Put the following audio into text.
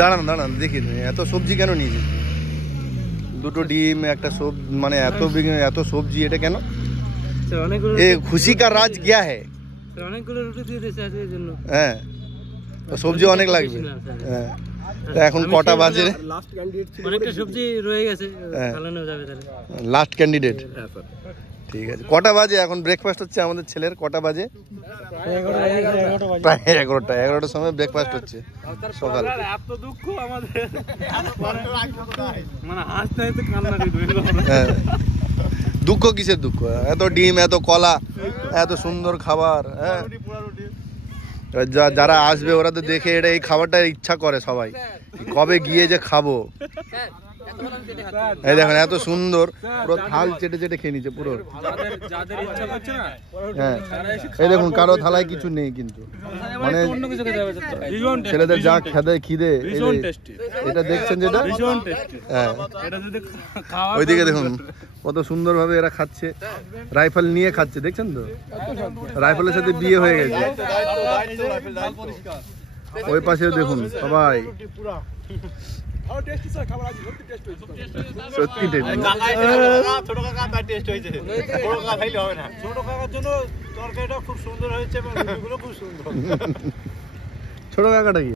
দাঁড়ান দাঁড়ান দেখি এত সবজি কেন নিয়েছিস? দুটো ডিম একটা মানে এত সবজি এটা কেন? এ খুশি কা রাজ क्या है? অনেকগুলো রুটি দিয়ে দিয়েছে আজকে এর জন্য। হ্যাঁ সবজি অনেক লাগবে। হ্যাঁ তা এখন কটা বাজে? লাস্ট ক্যান্ডিডেট ছিল, অনেকটা সবজি রয়ে গেছে, খালানো যাবে তাহলে। লাস্ট ক্যান্ডিডেট, হ্যাঁ স্যার। ঠিক আছে। কটা বাজে এখন? ব্রেকফাস্ট হচ্ছে আমাদের ছেলের কটা বাজে? প্রায় 11টার সময় ব্রেকফাস্ট হচ্ছে সকাল। এত দুঃখ আমাদের, মানে হাসতে হাসতে কান্না দিবে। হ্যাঁ দুঃখ কিসের দুঃখ? এত ডিম এত কলা এত সুন্দর খাবার। হ্যাঁ যারা আসবে ওরা তো দেখে এটা এই খাবারটা ইচ্ছা করে সবাই, কবে গিয়ে যে খাবো। এই দেখেন এত সুন্দর পুরো থাল চেটে চেটে খেয়ে নিচ্ছে পুরো। হ্যাঁ এই দেখুন কারো থালায় কিছু নেই কিন্তু, মানে ছেলেদের যা খিদে এটা দেখছেন যেটা। হ্যাঁ ওইদিকে দেখুন কত সুন্দর ভাবে এরা খাচ্ছে, রাইফেল নিয়ে খাচ্ছে দেখছেন তো, রাইফেলের সাথে বিয়ে হয়ে গেছে। ওই পাশে দেখুন সবাই সত্যি ছোট কাকাটা কি